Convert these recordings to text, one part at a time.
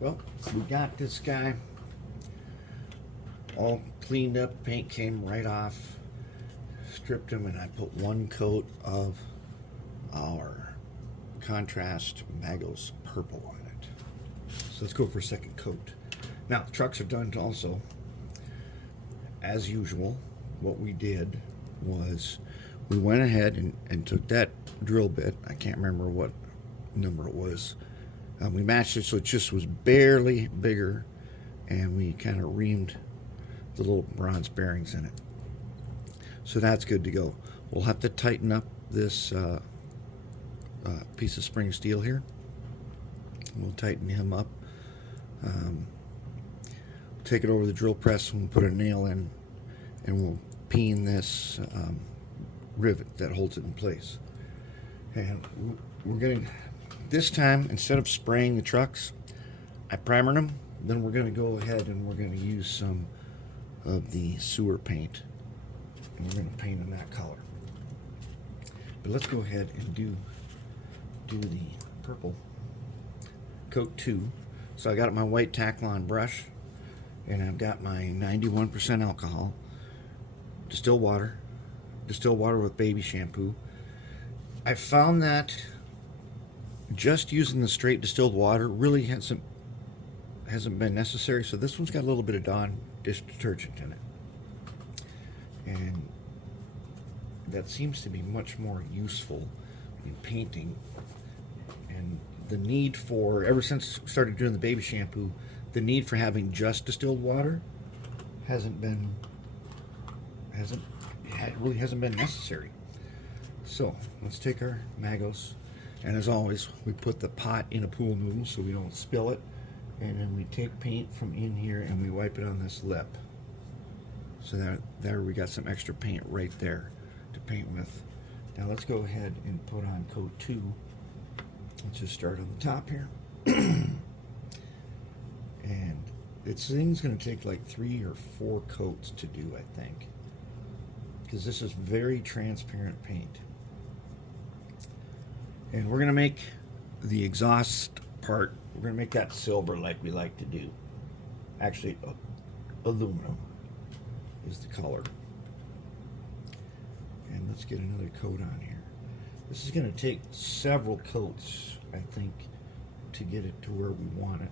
Well, we got this guy all cleaned up. Paint came right off. Stripped him, and I put one coat of our contrast Magos purple on it. So let's go for a second coat. Now the trucks are done also. As usual, what we did was we went ahead and took that drill bit. I can't remember what number it was. We matched it so it just was barely bigger, and we kind of reamed the little bronze bearings in it. So that's good to go. We'll have to tighten up this piece of spring steel here. We'll tighten him up. Take it over the drill press and we'll put a nail in, and we'll peen this rivet that holds it in place. And we're going to, this time, instead of spraying the trucks, I primered them. Then we're going to go ahead and we're going to use some of the sewer paint, and we're going to paint in that color. But let's go ahead and do the purple coat 2. So I got my white Tacklon brush, and I've got my 91% alcohol, distilled water with baby shampoo. I found that just using the straight distilled water really hasn't been necessary, so this one's got a little bit of Dawn dish detergent in it, and that seems to be much more useful in painting. And the need for, ever since I started doing the baby shampoo, the need for having just distilled water really hasn't been necessary. So let's take our Magos, and as always, we put the pot in a pool noodle so we don't spill it, and then we take paint from in here and we wipe it on this lip. So there we got some extra paint right there to paint with. Now let's go ahead and put on coat 2. Let's just start on the top here. And this thing's going to take like 3 or 4 coats to do, I think, because this is very transparent paint. And we're going to make the exhaust part, we're going to make that silver like we like to do. Actually, aluminum is the color. And let's get another coat on here. This is going to take several coats, I think, to get it to where we want it.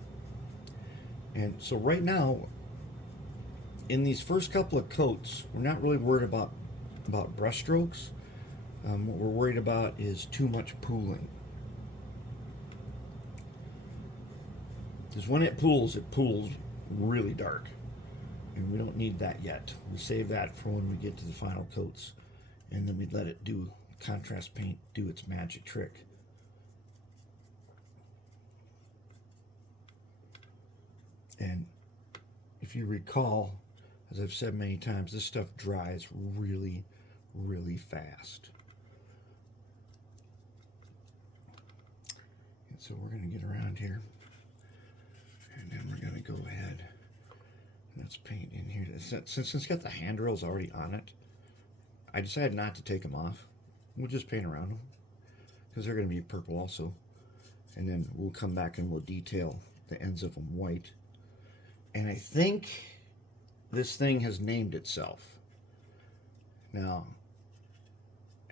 And so right now, in these first couple of coats, we're not really worried about brush strokes. What we're worried about is too much pooling. Because when it pools really dark. And we don't need that yet. We save that for when we get to the final coats. And then we let it do, contrast paint do its magic trick. And if you recall, as I've said many times, this stuff dries really, really fast. And so we're going to get around here, and then we're going to go ahead and let's paint in here. Since it's got the handrails already on it, I decided not to take them off. We'll just paint around them because they're going to be purple also. And then we'll come back and we'll detail the ends of them white. And I think this thing has named itself. Now,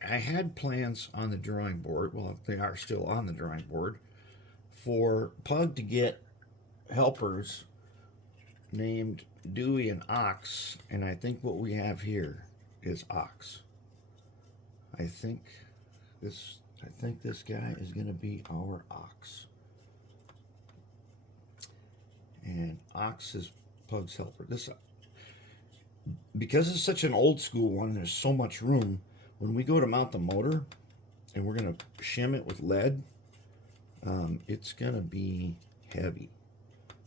I had plans on the drawing board, well, they are still on the drawing board, for Pug to get helpers named Dewey and Ox, and I think what we have here is Ox. I think this guy is going to be our Ox. And Ox is Pug's helper. This, because it's such an old school one, there's so much room. When we go to mount the motor, and we're going to shim it with lead, it's going to be heavy.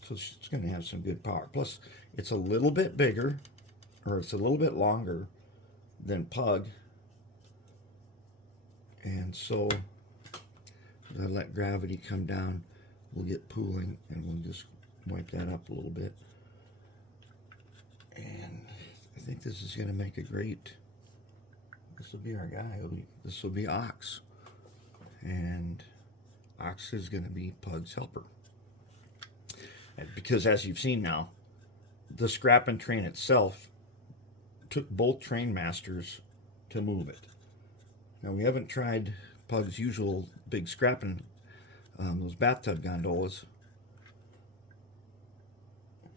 So it's going to have some good power. Plus, it's a little bit bigger, or it's a little bit longer than Pug. And so, I let gravity come down, we'll get pooling, and we'll just wipe that up a little bit. And I think this is going to make a great, this will be our guy. This will be Ox. And Ox is going to be Pug's helper. because as you've seen now, the scrapping train itself took both train masters to move it. Now we haven't tried Pug's usual big scrapping, those bathtub gondolas.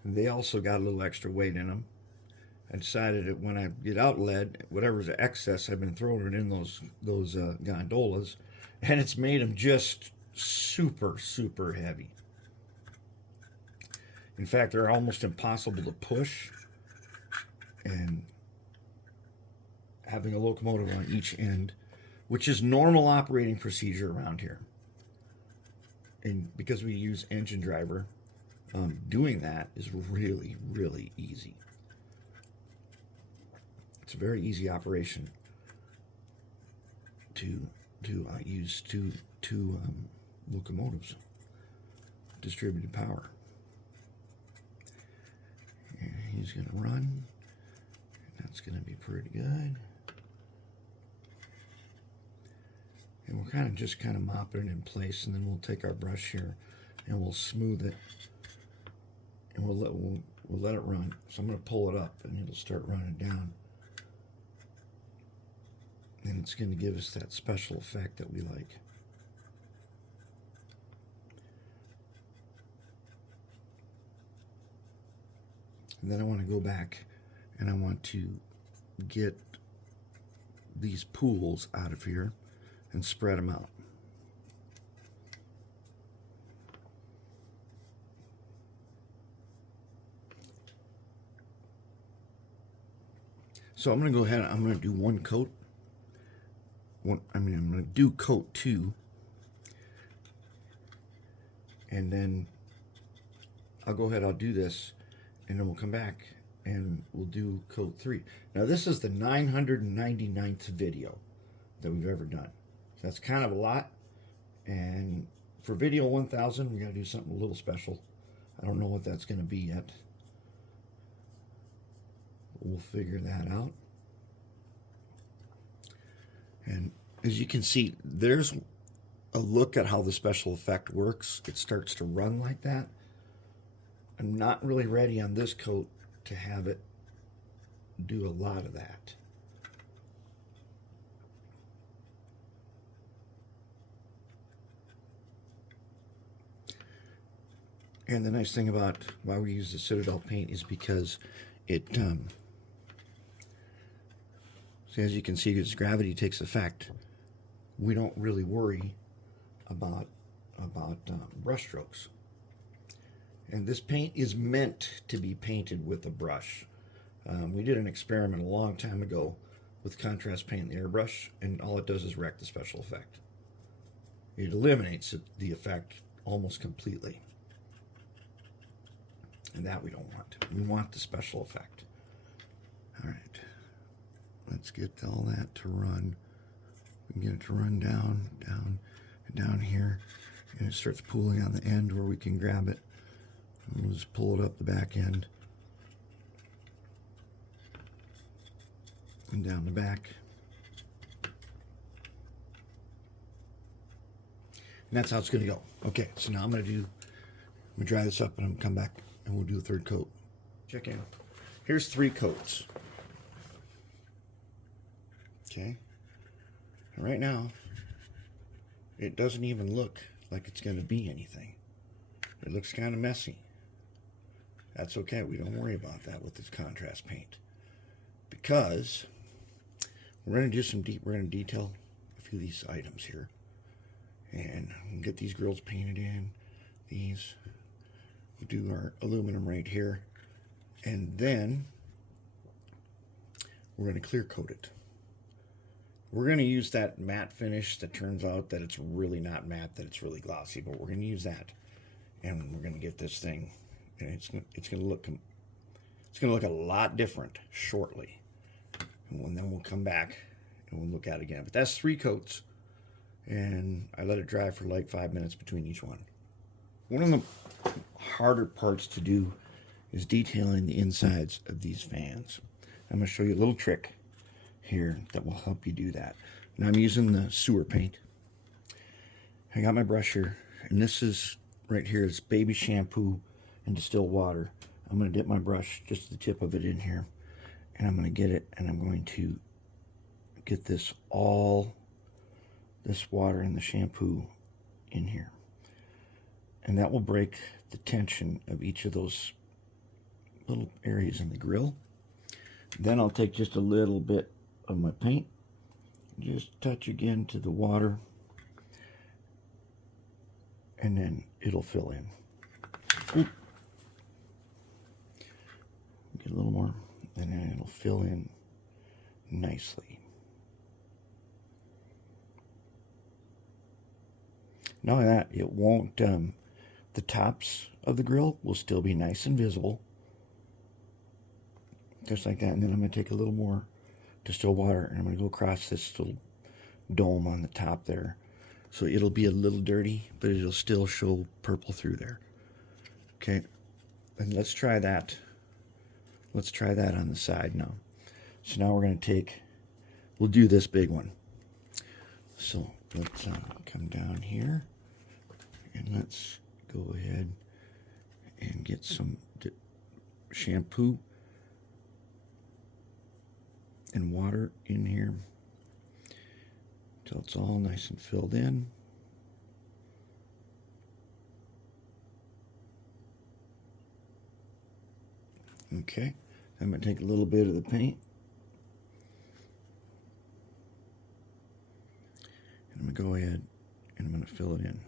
They also got a little extra weight in them. I decided that when I get out lead, whatever's excess, I've been throwing it in those gondolas, and it's made them just super, super heavy. In fact, they're almost impossible to push, and having a locomotive on each end, which is normal operating procedure around here. And because we use engine driver, doing that is really, really easy. It's a very easy operation to use two locomotives, distributed power. And he's going to run. That's going to be pretty good. And we're just kind of mopping it in place, and then we'll take our brush here and we'll smooth it, and we'll let it run. So I'm going to pull it up, and it'll start running down. And it's going to give us that special effect that we like. And then I want to go back and I want to get these pools out of here and spread them out. So I'm going to go ahead and I'm going to do one coat. I'm going to do coat 2, and then I'll go ahead, I'll do this, and then we'll come back and we'll do coat 3. Now this is the 999th video that we've ever done. So that's kind of a lot, and for video 1000 we got to do something a little special. I don't know what that's going to be yet. We'll figure that out. And as you can see, there's a look at how the special effect works. It starts to run like that. I'm not really ready on this coat to have it do a lot of that. And the nice thing about why we use the Citadel paint is because it so as you can see, as gravity takes effect, we don't really worry about brush strokes. And this paint is meant to be painted with a brush. We did an experiment a long time ago with contrast paint and airbrush, and all it does is wreck the special effect. It eliminates the effect almost completely. And that we don't want. We want the special effect. All right. Let's get all that to run. We can get it to run down, down, and down here. And it starts pooling on the end where we can grab it. And we'll just pull it up the back end. And down the back. And that's how it's going to go. Okay, so now I'm going to dry this up and I'm going to come back and we'll do a third coat. Check in. Here's 3 coats. Okay. And right now, it doesn't even look like it's going to be anything. It looks kind of messy. That's okay. We don't worry about that with this contrast paint, because we're going to do some we're going to detail a few of these items here, and we'll get these grills painted in. These, we'll do our aluminum right here, and then we're going to clear coat it. We're going to use that matte finish that turns out that it's really not matte, that it's really glossy, but we're going to use that, and we're going to get this thing, and it's going to look a lot different shortly, and then we'll come back and we'll look at it again. But that's 3 coats, and I let it dry for like 5 minutes between each one. One of the harder parts to do is detailing the insides of these fans. I'm going to show you a little trick here that will help you do that. And I'm using the sewer paint. I got my brush here, and this is right here is baby shampoo in distilled water. I'm going to dip my brush, just the tip of it, in here, and I'm going to get it, and I'm going to get this water and the shampoo in here. And that will break the tension of each of those little areas in the grill. Then I'll take just a little bit of my paint, just touch again to the water, and then it'll fill in. Oop. Get a little more, and then it'll fill in nicely. Not only that, it won't, the tops of the grill will still be nice and visible. Just like that. And then I'm going to take a little more distilled water, and I'm going to go across this little dome on the top there. So it'll be a little dirty, but it'll still show purple through there. Okay, and let's try that. Let's try that on the side now. So now we're going to we'll do this big one. So let's come down here, and let's go ahead and get some shampoo and water in here till it's all nice and filled in. Okay, I'm going to take a little bit of the paint, and I'm going to go ahead and I'm going to fill it in.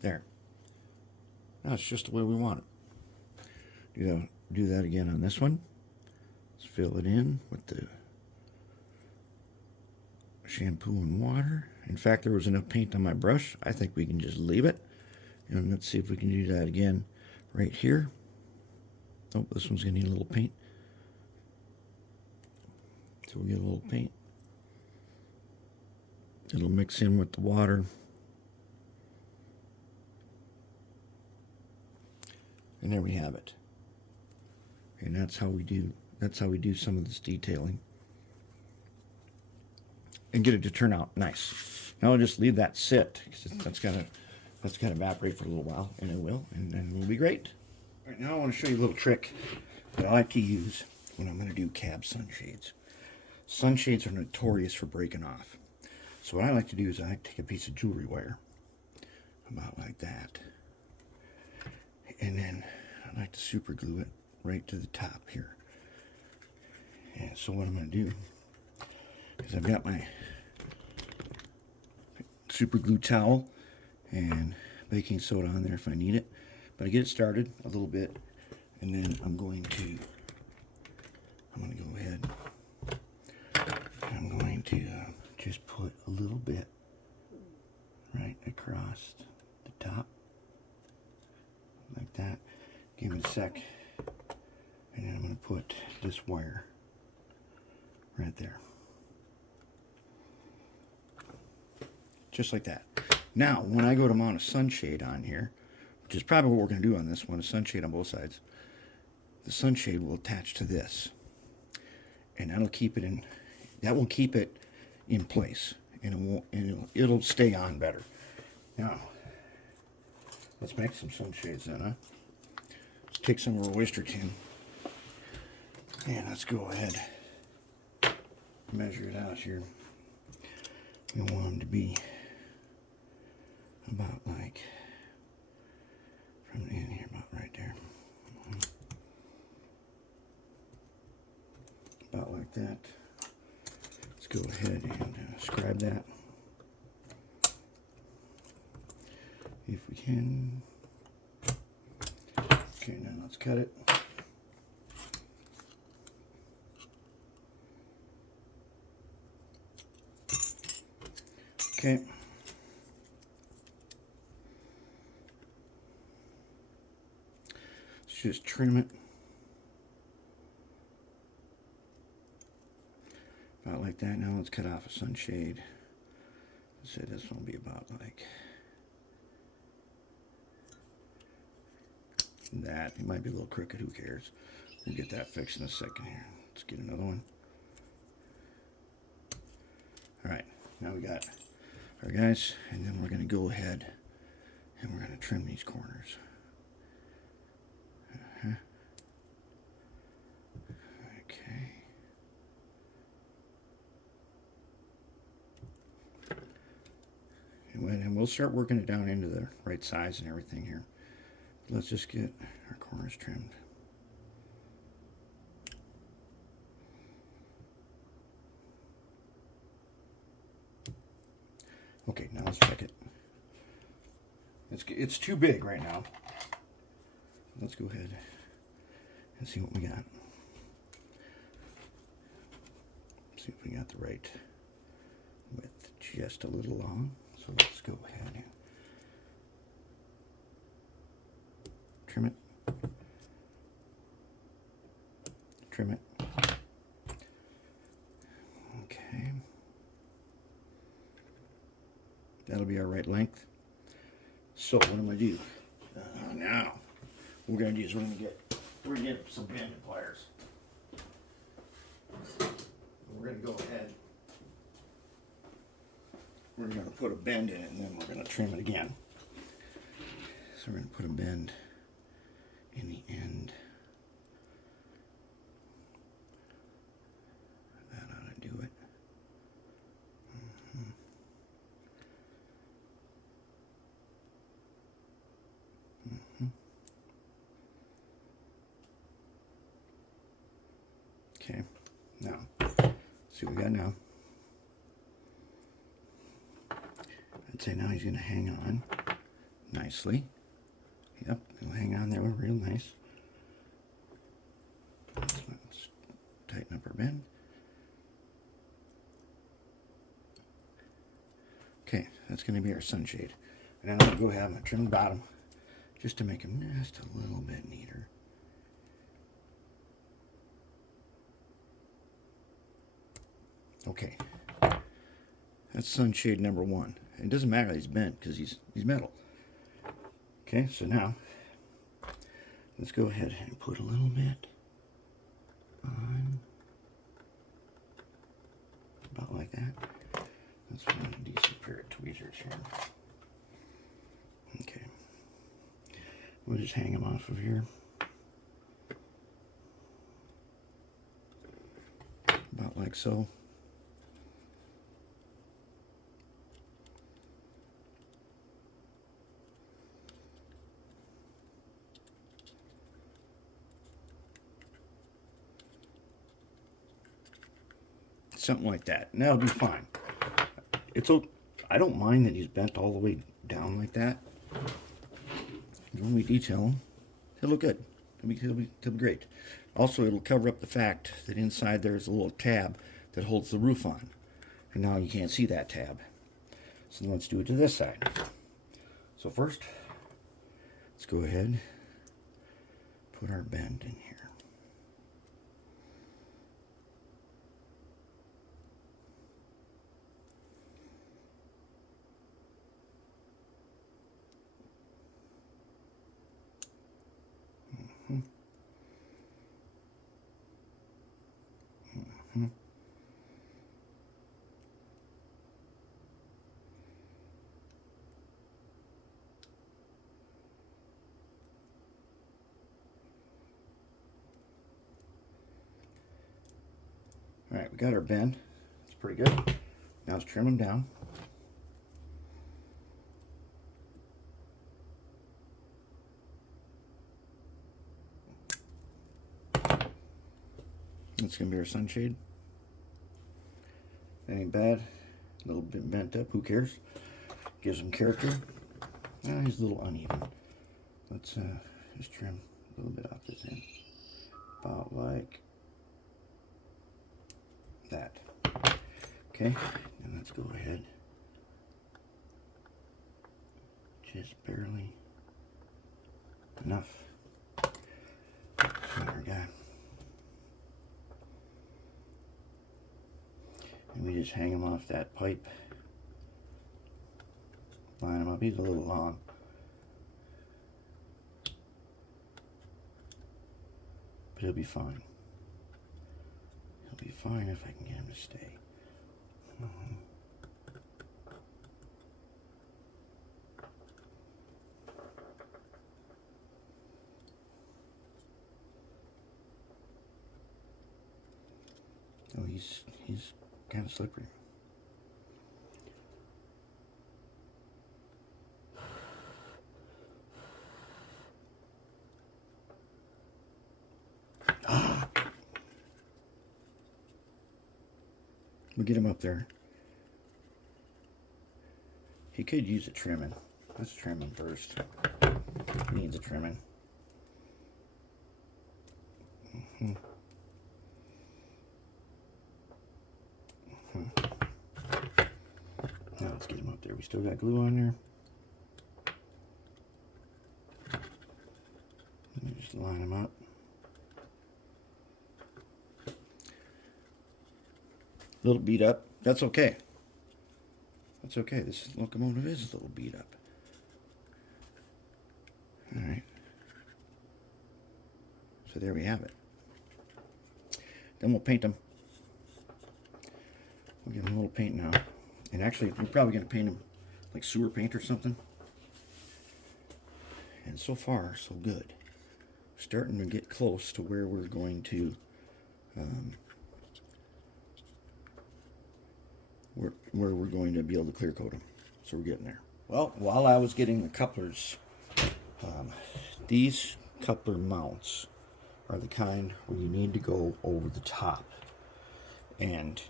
There. Now it's just the way we want it. Do that again on this one. Let's fill it in with the shampoo and water. In fact, there was enough paint on my brush. I think we can just leave it. And let's see if we can do that again right here. Oh, this one's going to need a little paint. So we'll get a little paint. It'll mix in with the water. And there we have it. And that's how we do some of this detailing. And get it to turn out nice. Now I'll just leave that sit, because that's gotta evaporate for a little while, and it will, and then it'll be great. All right, now I want to show you a little trick that I like to use when I'm going to do cab sunshades. Sunshades are notorious for breaking off. So what I like to do is I take a piece of jewelry wire, about like that, and then I like to super glue it right to the top here. And so what I'm going to do is I've got my super glue towel and baking soda on there if I need it. But I get it started a little bit, and then I'm going to go ahead and I'm going to just put a little bit right across the top like that. Give it a sec, and then I'm going to put this wire right there. Just like that. Now, when I go to mount a sunshade on here, which is probably what we're going to do on this one, a sunshade on both sides, the sunshade will attach to this. And that'll keep it in, that will keep it in place. And it won't, and it'll stay on better. Now, let's make some sunshades then, huh? Let's take some of our oyster tin. And let's go ahead, measure it out here. We want them to be about like from the end here, about right there. About like that. Let's go ahead and scribe that if we can. Okay, now let's cut it. Okay. Let's just trim it about like that. Now let's cut off a sunshade. Let's say this one will be about like that. It might be a little crooked, who cares? We'll get that fixed in a second here. Let's get another one. Now we got our guys, and then we're going to go ahead and we're going to trim these corners. Okay. And we'll start working it down into the right size and everything here. Let's just get our corners trimmed. Okay, now let's check it. It's too big right now. Let's go ahead and see what we got. See if we got the right width, just a little long. So let's go ahead and trim it. Trim it. Okay. That'll be our right length. So what I'm going to do now, what we're going to do is we're going to get some bending pliers. We're going to go ahead. We're going to put a bend in it, and then we're going to trim it again. So we're going to put a bend in the end. That ought to do it. Okay, now, see what we got now. I'd say now he's going to hang on nicely. Yep, he'll hang on there real nice. Let's tighten up our bend. Okay, that's going to be our sunshade. And I'm going to go ahead and trim the bottom just to make him just a little bit neater. Okay, that's sunshade number one. It doesn't matter that he's bent because he's metal. Okay, so now let's go ahead and put a little bit on, about like that. Let's find a decent pair of tweezers here. Okay, we'll just hang them off of here. About like so. Something like that, and that'll be fine. I don't mind that he's bent all the way down like that. When we detail him, he'll look good. He'll be great. Also, it'll cover up the fact that inside there is a little tab that holds the roof on, and now you can't see that tab. So let's do it to this side. So first, let's go ahead, put our bend in here. All right, we got our bend. It's pretty good. Now let's trim them down. That's going to be our sunshade. That ain't bad. A little bit bent up, who cares? Gives him character. He's a little uneven. Let's just trim a little bit off this end. About like that. Okay, and let's go ahead. Just barely enough. There we go. And we just hang him off that pipe. Line him up. He's a little long. But he'll be fine. He'll be fine if I can get him to stay. Oh, he's kind of slippery. We'll get him up there. He could use a trimming. Let's trim him first. He needs a trimming. Now let's get him up there. We still got glue on there. Let me just line him up. A little beat up. That's okay. That's okay. This locomotive is a little beat up. Alright. So there we have it. Then we'll paint them. We'll give them a little paint now. And actually, we're probably going to paint them like sewer paint or something. And so far, so good. Starting to get close to where we're going to where we're going to be able to clear coat them. So we're getting there. Well, while I was getting the couplers, these coupler mounts are the kind where you need to go over the top, and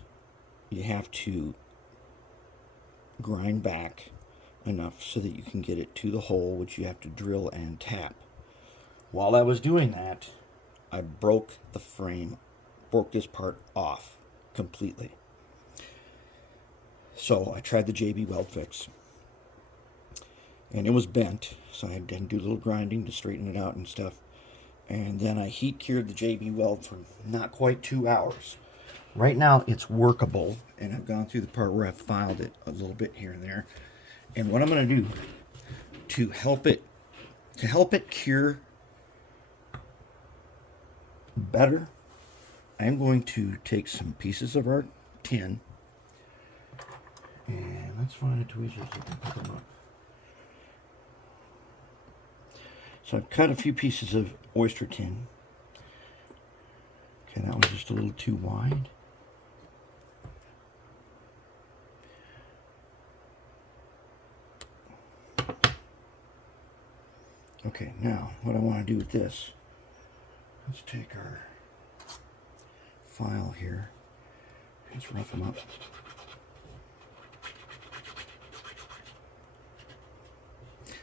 you have to grind back enough so that you can get it to the hole, which you have to drill and tap. While I was doing that, I broke the frame, broke this part off completely. So I tried the JB weld fix, and it was bent, so I had to do a little grinding to straighten it out and stuff. And then I heat cured the JB weld for not quite 2 hours. Right now it's workable, and I've gone through the part where I've filed it a little bit here and there. And what I'm going to do to help it cure better, I'm going to take some pieces of our tin, and let's find the tweezers that can pick them up. So I've cut a few pieces of oyster tin. Okay, that was just a little too wide. Okay, now what I want to do with this, let's take our file here. Let's rough them up.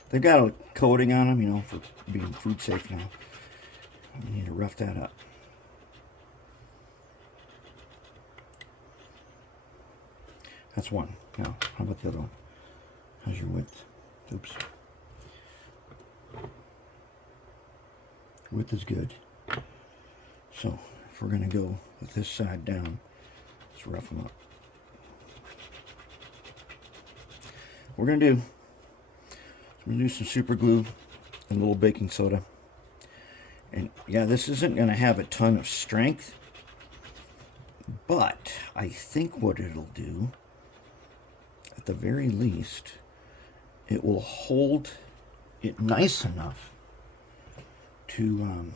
They've got a coating on them, you know, for being food safe now. We need to rough that up. That's one. Now, how about the other one? How's your width? Oops. Width is good. So, if we're going to go with this side down, let's rough them up. What we're going to do, we're going to do some super glue and a little baking soda. And yeah, this isn't going to have a ton of strength, but I think what it'll do, at the very least, it will hold it nice enough to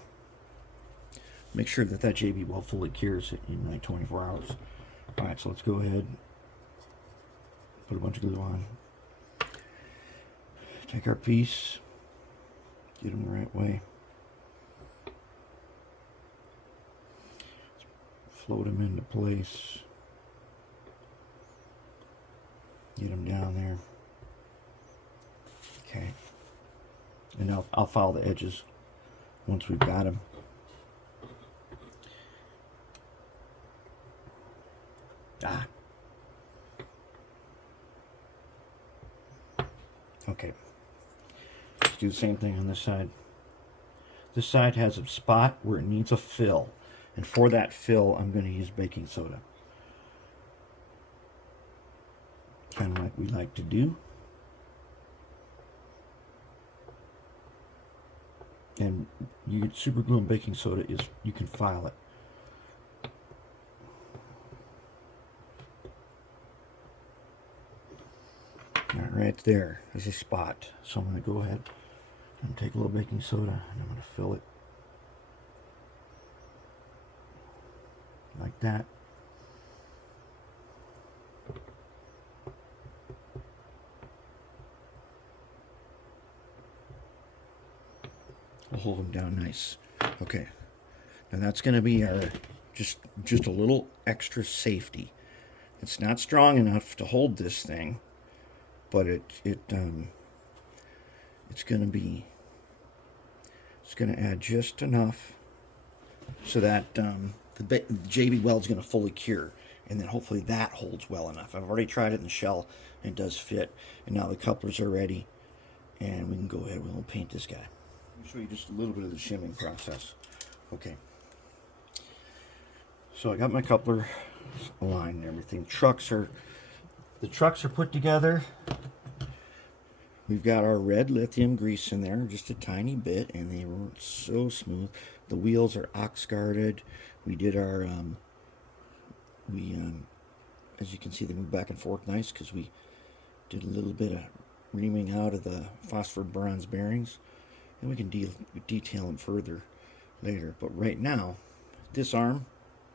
make sure that that JB weld fully cures it in like 24 hours. Alright, so let's go ahead, put a bunch of glue on. Take our piece, get them the right way. Float them into place. Get them down there. Okay. And I'll file the edges once we've got them. Okay. Let's do the same thing on this side. This side has a spot where it needs a fill. And for that fill, I'm going to use baking soda. Kind of like we like to do. And you get super glue and baking soda is you can file it. Right there is a spot. So I'm going to go ahead and take a little baking soda and I'm going to fill it like that. hold them down nice. Okay, now that's going to be our just a little extra safety. It's not strong enough to hold this thing, but it's going to add just enough so that the JB weld's going to fully cure, and then hopefully that holds well enough. I've already tried it in the shell, and it does fit, and now the couplers are ready, and we can go ahead and we'll paint this guy. Let me show you just a little bit of the shimming process. Okay, so I got my couplers aligned and everything. The trucks are put together. We've got our red lithium grease in there, just a tiny bit, and they were so smooth. The wheels are ox guarded. We did our, as you can see, they move back and forth nice because we did a little bit of reaming out of the phosphor bronze bearings, and we can detail them further later. But right now, this arm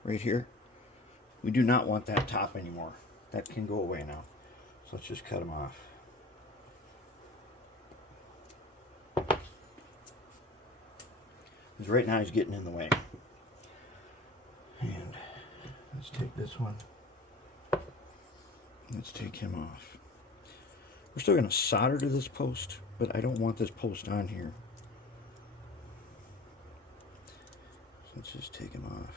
right here, we do not want that top anymore. That can go away now. So let's just cut them off. Because right now he's getting in the way. And let's take this one. Let's take him off. We're still going to solder to this post, but I don't want this post on here. So let's just take him off.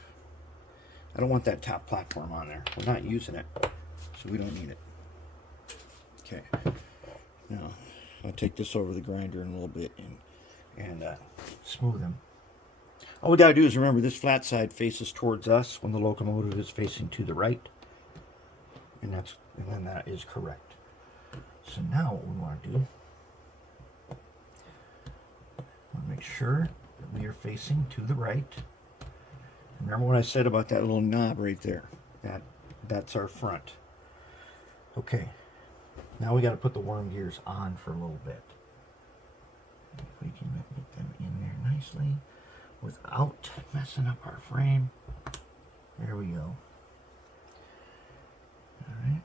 I don't want that top platform on there. We're not using it, so we don't need it. Okay. Now, I'll take this over the grinder in a little bit and smooth him. All we got to do is remember this flat side faces towards us when the locomotive is facing to the right. And then that is correct. So now what we want to do, make sure that we are facing to the right. Remember what I said about that little knob right there? That's our front. Okay. Now we got to put the worm gears on for a little bit. If we can get them in there nicely without messing up our frame. There we go. Alright.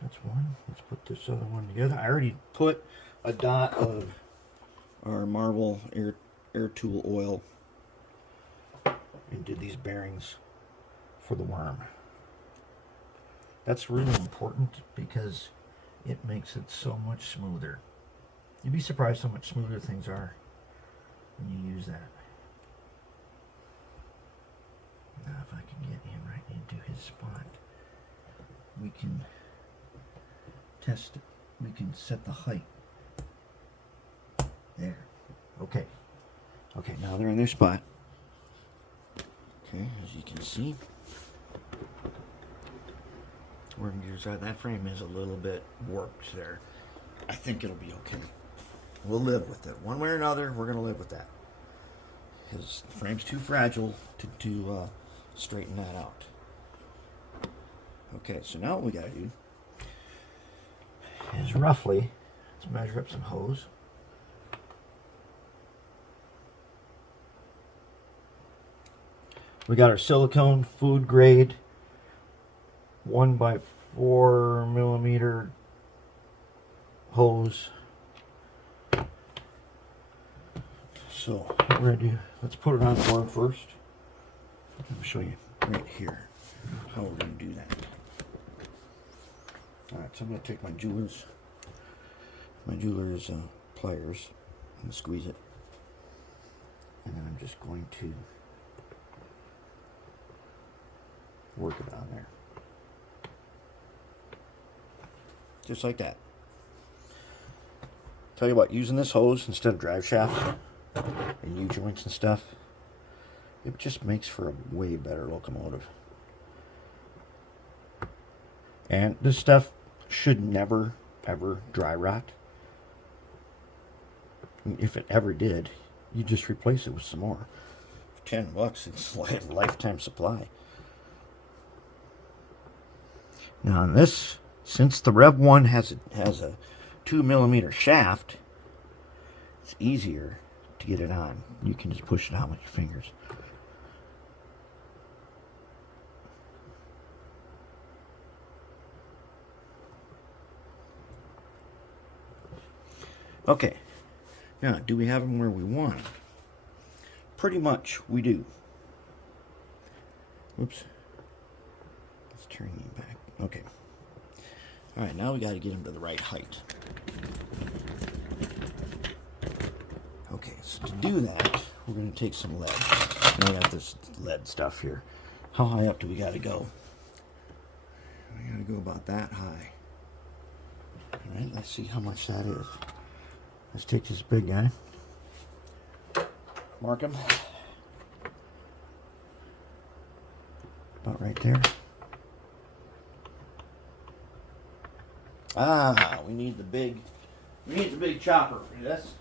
That's one. Let's put this other one together. I already put a dot of our Marvel air tool oil and did these bearings for the worm. That's really important because it makes it so much smoother. You'd be surprised how much smoother things are when you use that. Now if I can get him right into his spot, we can test it. We can set the height. There. Okay. Okay, now they're in their spot. Okay, as you can see, worm gears are, that frame is a little bit warped there. I think it'll be okay. We'll live with it. One way or another, we're going to live with that. Because the frame's too fragile to straighten that out. Okay, so now what we got to do is roughly, let's measure up some hose. We got our silicone food grade 1x4 millimeter hose. So what we're going to do, let's put it on the worm first. Let me show you right here how we're going to do that. Alright, so I'm going to take my jeweler's pliers and squeeze it. And then I'm just going to work it on there. Just like that. Tell you what, using this hose instead of drive shaft and U-joints and stuff, it just makes for a way better locomotive. And this stuff should never, ever dry rot. If it ever did, you just replace it with some more. For $10, it's like a lifetime supply. Now on this, since the Rev 1 has a 2 millimeter shaft, it's easier to get it on. You can just push it out with your fingers. Okay, Now, do we have them where we want them? Pretty much we do. Oops. Let's turn you back. Okay. All right, now we got to get them to the right height. Okay, so to do that, we're going to take some lead. And I got this lead stuff here. How high up do we got to go? We got to go about that high. All right, let's see how much that is. Let's take this big guy. Mark him. About right there. Ah, we need the big chopper for this.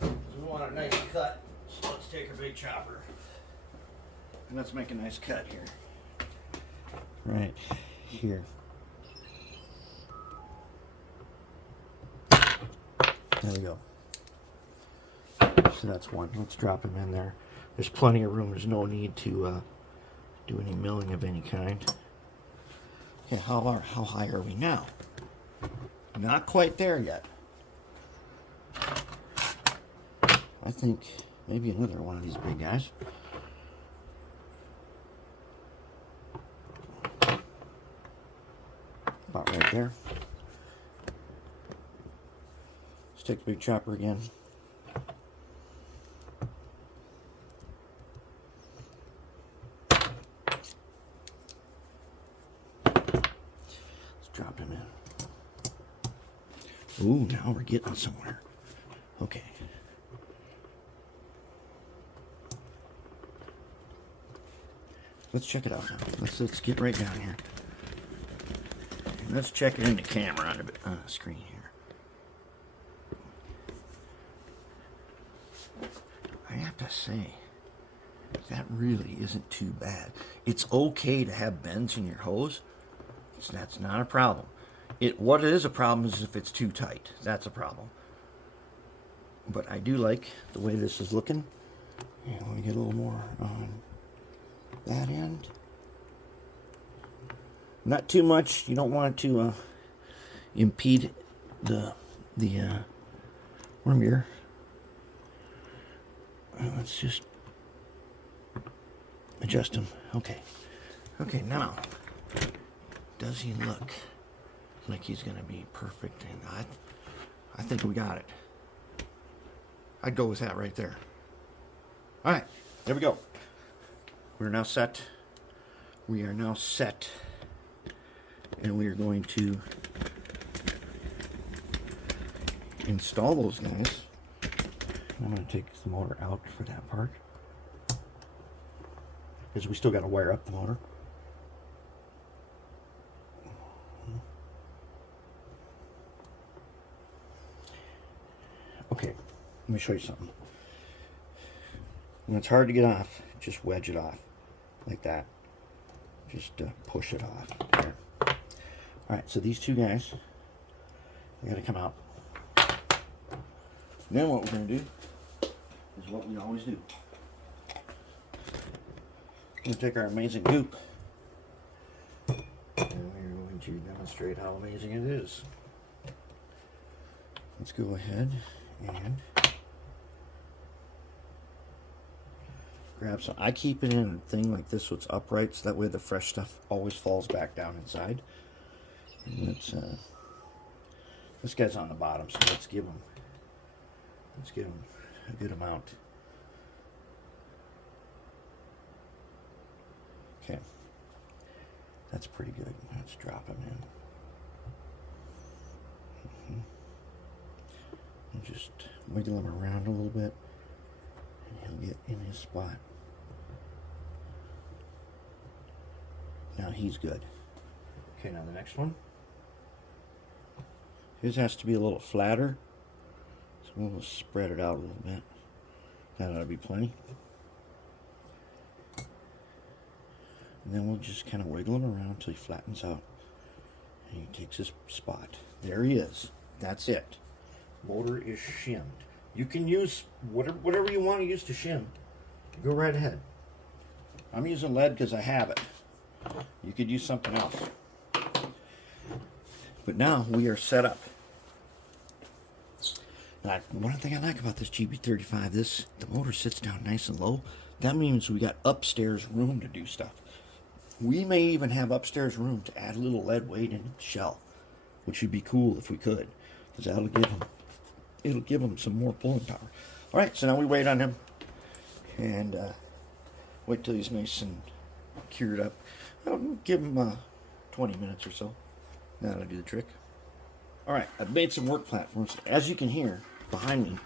We want a nice cut, so let's take our big chopper. And let's make a nice cut here. Right here. There we go. So that's one. Let's drop him in there. There's plenty of room. There's no need to do any milling of any kind. Okay, how high are we now? Not quite there yet. I think maybe another one of these big guys. About right there. Let's take the big chopper again. Drop him in. Ooh, now we're getting somewhere. Okay. Let's check it out now. Let's get right down here. And let's check it in the camera on the screen here. I have to say, that really isn't too bad. It's okay to have bends in your hose. That's not a problem. What is a problem is if it's too tight. That's a problem. But I do like the way this is looking. And let me get a little more on that end. Not too much. You don't want it to impede the worm gear. Let's just adjust them. Okay. Okay, now. Does he look like he's going to be perfect? And I think we got it. I'd go with that right there. All right, there we go. We're now set. We are now set. And we are going to install those guys. I'm going to take the motor out for that part, because we still got to wire up the motor. Okay, let me show you something. When it's hard to get off, just wedge it off like that. Just push it off. There. All right, so these two guys, they got to come out. And then what we're going to do is what we always do. We're going to take our amazing goop, and we're going to demonstrate how amazing it is. Let's go ahead and grab some. I keep it in a thing like this so it's upright, so that way the fresh stuff always falls back down inside. And let's this guy's on the bottom, so let's give him a good amount. Okay, that's pretty good. Let's drop him in. And just wiggle him around a little bit, and he'll get in his spot. Now he's good. Okay, now the next one. His has to be a little flatter, so we'll spread it out a little bit. That ought to be plenty. And then we'll just kind of wiggle him around until he flattens out. And he takes his spot. There he is. That's it. Motor is shimmed. You can use whatever you want to use to shim. Go right ahead. I'm using lead because I have it. You could use something else. But now we are set up. One thing I like about this GP35, the motor sits down nice and low. That means we got upstairs room to do stuff. We may even have upstairs room to add a little lead weight in the shell, which would be cool if we could, because it'll give them some more pulling power. All right, so now we wait on him and wait till he's nice and cured up. I'll give him 20 minutes or so. That'll do the trick. All right, I've made some work platforms. As you can hear behind me,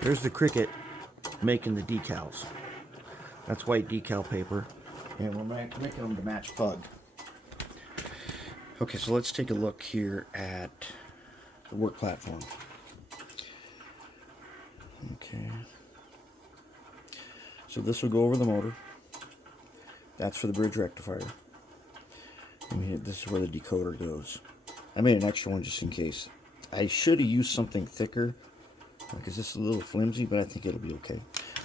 there's the Cricut making the decals. That's white decal paper, and we're making them to match Pug. Okay, so let's take a look here at the work platform. Okay, so this will go over the motor. That's for the bridge rectifier. And this is where the decoder goes. I made an extra one just in case. I should have used something thicker because this is a little flimsy, but I think it'll be okay.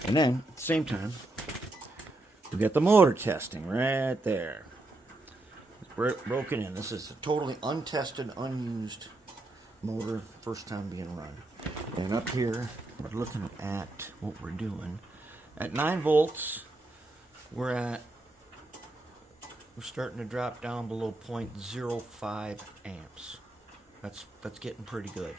And then at the same time, we got the motor testing right there. It's broken in. This is a totally untested, unused motor, first time being run. And up here, we're looking at what we're doing. At 9 volts, we're starting to drop down below 0.05 amps. That's getting pretty good.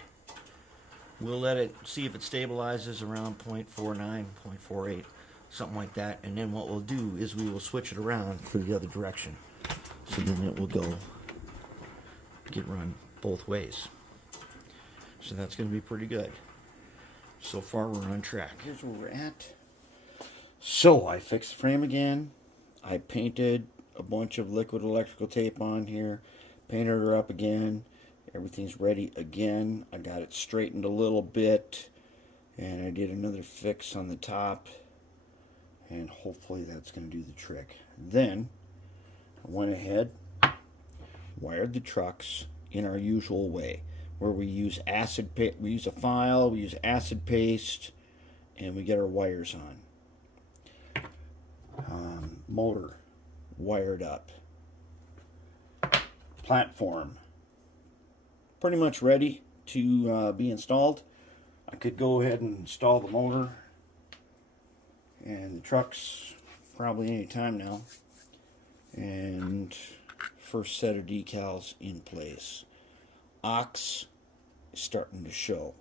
We'll let it see if it stabilizes around 0.49, 0.48, something like that. And then what we'll do is we will switch it around for the other direction. So then it will get run both ways. So that's going to be pretty good. So far we're on track. Here's where we're at. So I fixed the frame again. I painted a bunch of liquid electrical tape on here, painted her up again. Everything's ready again. I got it straightened a little bit, and I did another fix on the top, and hopefully that's going to do the trick. Then I went ahead, wired the trucks in our usual way, where we use we use a file, we use acid paste, and we get our wires on. Motor wired up. Platform pretty much ready to be installed. I could go ahead and install the motor and the trucks probably any time now. And first set of decals in place. Ox is starting to show.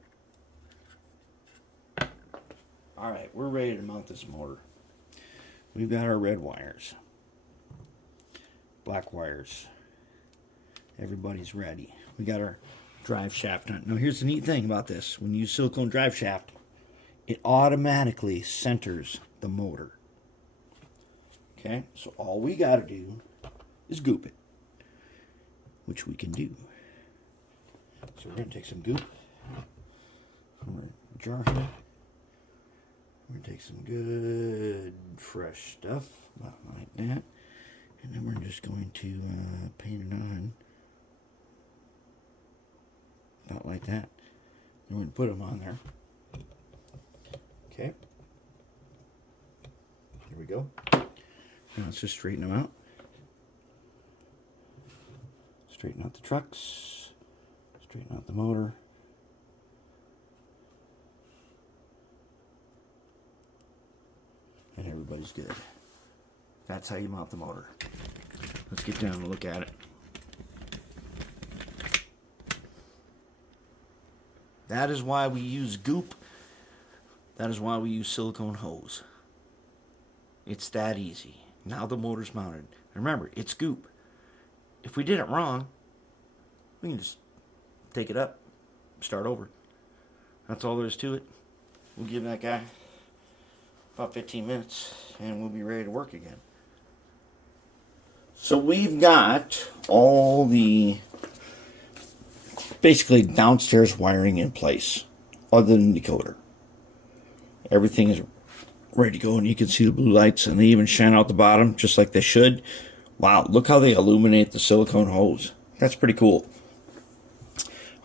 Alright, we're ready to mount this motor. We've got our red wires, black wires. Everybody's ready. We got our drive shaft on. Now here's the neat thing about this. When you use silicone drive shaft, it automatically centers the motor. Okay, so all we got to do is goop it, which we can do. So we're going to take some goop from our jar here. We're going to take some good fresh stuff, about like that. And then we're just going to paint it on, about like that. And we're going to put them on there. Okay. Here we go. Now let's just straighten them out. Straighten out the trucks. Straighten out the motor. And everybody's good. That's how you mount the motor. Let's get down and look at it. That is why we use goop. That is why we use silicone hose. It's that easy. Now the motor's mounted. Remember, it's goop. If we did it wrong, we can just take it up, start over. That's all there is to it. We'll give that guy about 15 minutes and we'll be ready to work again. So we've got all the basically downstairs wiring in place, other than the decoder. Everything is ready to go, and you can see the blue lights, and they even shine out the bottom just like they should. Wow, look how they illuminate the silicone hose. That's pretty cool.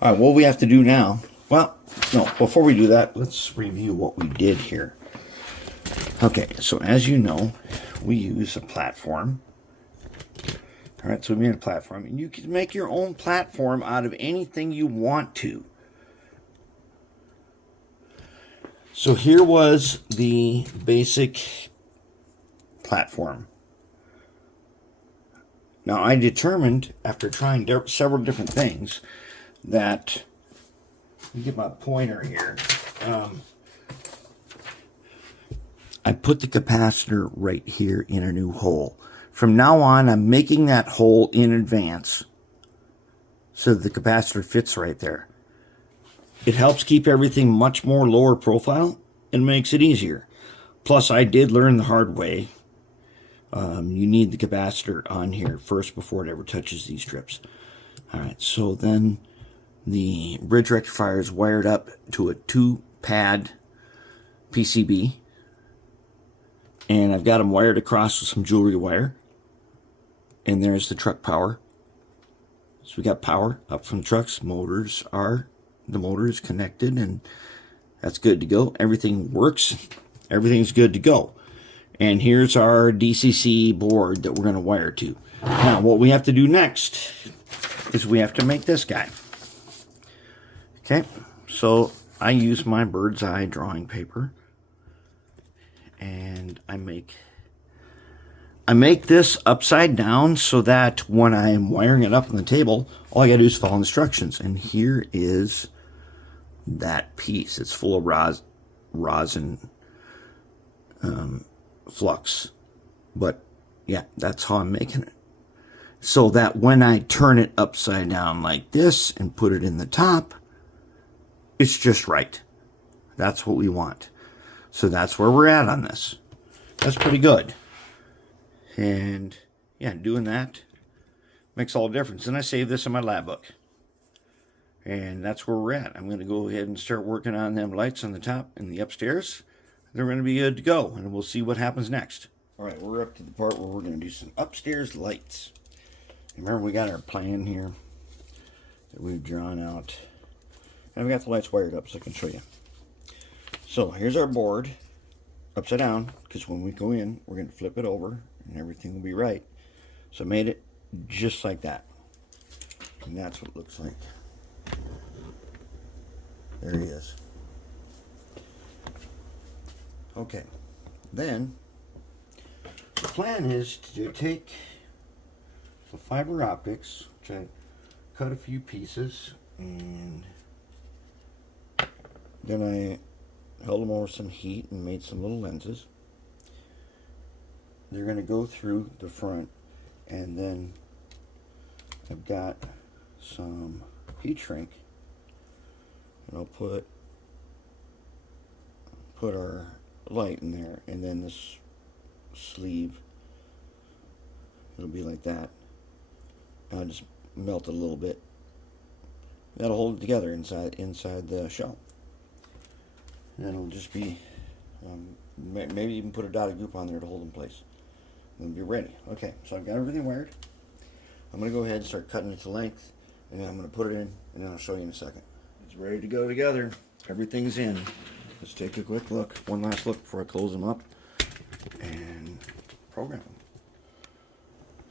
All right, what we have to do now, well, no, before we do that, let's review what we did here. Okay, so as you know, we use a platform. All right, so we made a platform, and you can make your own platform out of anything you want to. So here was the basic platform. Now I determined, after trying several different things, that, let me get my pointer here, I put the capacitor right here in a new hole. From now on, I'm making that hole in advance so that the capacitor fits right there. It helps keep everything much more lower profile and makes it easier. Plus, I did learn the hard way. You need the capacitor on here first before it ever touches these strips. Alright, so then the bridge rectifier is wired up to a 2-pad PCB. And I've got them wired across with some jewelry wire. And there's the truck power. So we got power up from the trucks. The motor is connected, and that's good to go. Everything works. Everything's good to go. And here's our DCC board that we're going to wire to. Now, what we have to do next is we have to make this guy. Okay, so I use my bird's eye drawing paper, and I make this upside down so that when I am wiring it up on the table, all I gotta do is follow instructions. And here is that piece. It's full of rosin flux. But yeah, that's how I'm making it. So that when I turn it upside down like this and put it in the top, it's just right. That's what we want. So that's where we're at on this. That's pretty good. And yeah, doing that makes all the difference. And I saved this in my lab book. And that's where we're at. I'm going to go ahead and start working on them lights on the top and the upstairs. They're going to be good to go, and we'll see what happens next. All right, we're up to the part where we're going to do some upstairs lights. Remember, we got our plan here that we've drawn out. And we got the lights wired up so I can show you. So here's our board upside down, because when we go in, we're going to flip it over and everything will be right. So I made it just like that. And that's what it looks like. There he is. Okay. Then, the plan is to take the fiber optics, which I cut a few pieces, and then I held them over some heat and made some little lenses. They're going to go through the front, and then I've got some heat shrink, and I'll put our light in there, and then this sleeve, it'll be like that. I'll just melt it a little bit. That'll hold it together inside the shell. And it'll just be, maybe even put a dotted group on there to hold in place. And be ready. Okay, so I've got everything wired. I'm going to go ahead and start cutting it to length, and then I'm going to put it in, and then I'll show you in a second. It's ready to go together. Everything's in. Let's take a quick look, one last look before I close them up and program them.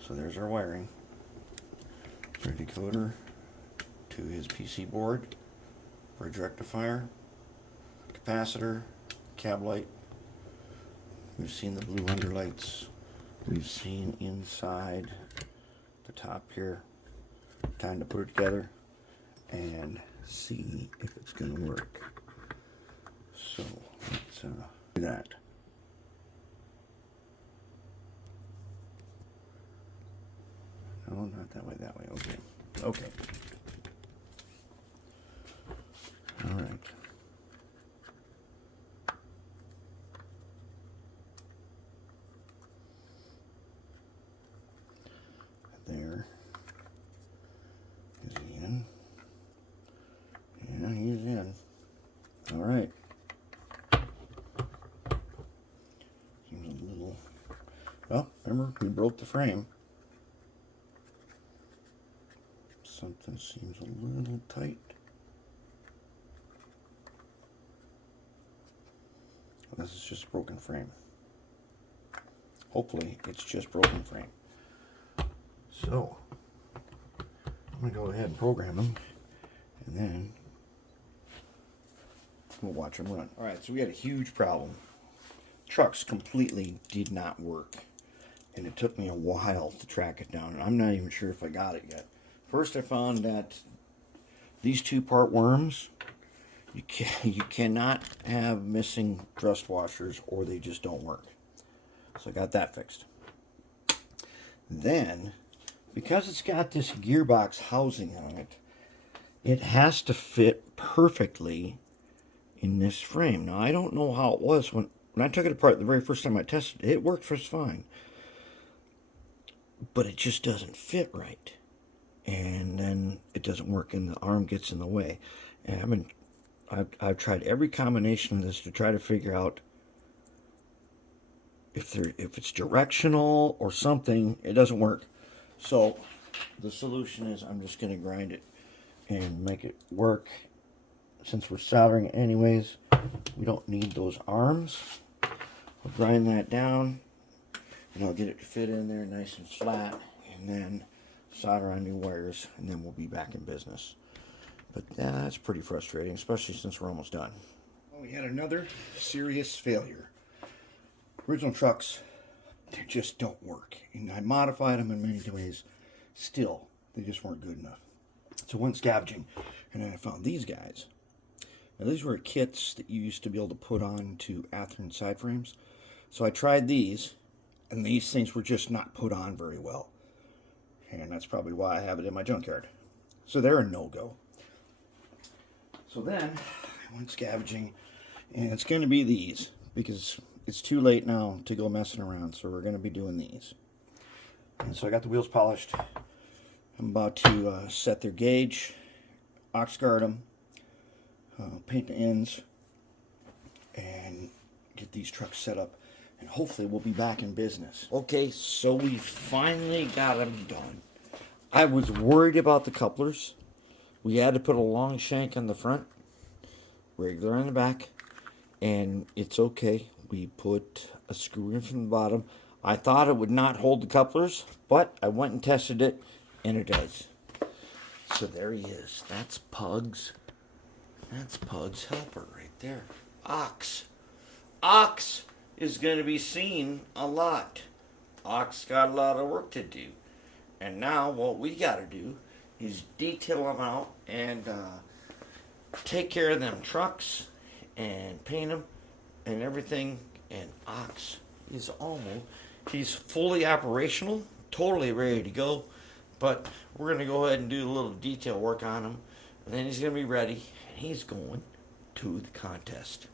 So there's our wiring. Our decoder to his PC board, bridge rectifier, capacitor, cab light. We've seen the blue underlights. We've seen inside the top here. Time to put it together and see if it's going to work. So let's do that. No, not that way, that way. Okay. Okay. All right. There. Is he in? Yeah, he's in. All right. Seems a little... Well, remember, we broke the frame. Something seems a little tight. Well, this is just a broken frame. Hopefully, it's just broken frame. So, I'm going to go ahead and program them, and then We'll watch them run. All right, so we had a huge problem. Trucks completely did not work, and it took me a while to track it down, and I'm not even sure if I got it yet. First, I found that these two-part worms, you cannot have missing thrust washers, or they just don't work. So I got that fixed. Then, because it's got this gearbox housing on it, it has to fit perfectly in this frame. Now, I don't know how it was when I took it apart the very first time I tested it. It worked just fine. But it just doesn't fit right. And then it doesn't work, and the arm gets in the way. And I've tried every combination of this to try to figure out if it's directional or something. It doesn't work. So the solution is I'm just going to grind it and make it work. Since we're soldering it anyways, we don't need those arms. I'll grind that down, and I'll get it to fit in there nice and flat, and then solder on new wires, and then we'll be back in business. But that's pretty frustrating, especially since we're almost done. Well, we had another serious failure. Original trucks, they just don't work. And I modified them in many ways. Still, they just weren't good enough. So I went scavenging, and then I found these guys. Now, these were kits that you used to be able to put on to Athearn side frames. So I tried these, and these things were just not put on very well. And that's probably why I have it in my junkyard. So they're a no-go. So then I went scavenging, and it's going to be these, because it's too late now to go messing around. So we're going to be doing these. And so I got the wheels polished. I'm about to set their gauge, ox guard them, paint the ends, and get these trucks set up, and hopefully we'll be back in business. Okay, so we finally got them done. I was worried about the couplers. We had to put a long shank on the front, regular on the back, and it's okay. We put a screw in from the bottom. I thought it would not hold the couplers, but I went and tested it, and it does. So there he is. That's Pug's. That's Pug's helper right there. Ox. Ox is going to be seen a lot. Ox got a lot of work to do. And now what we got to do is detail them out and take care of them trucks and paint them and everything. And Ox is he's fully operational, totally ready to go. But we're going to go ahead and do a little detail work on him. And then he's going to be ready. And he's going to the contest.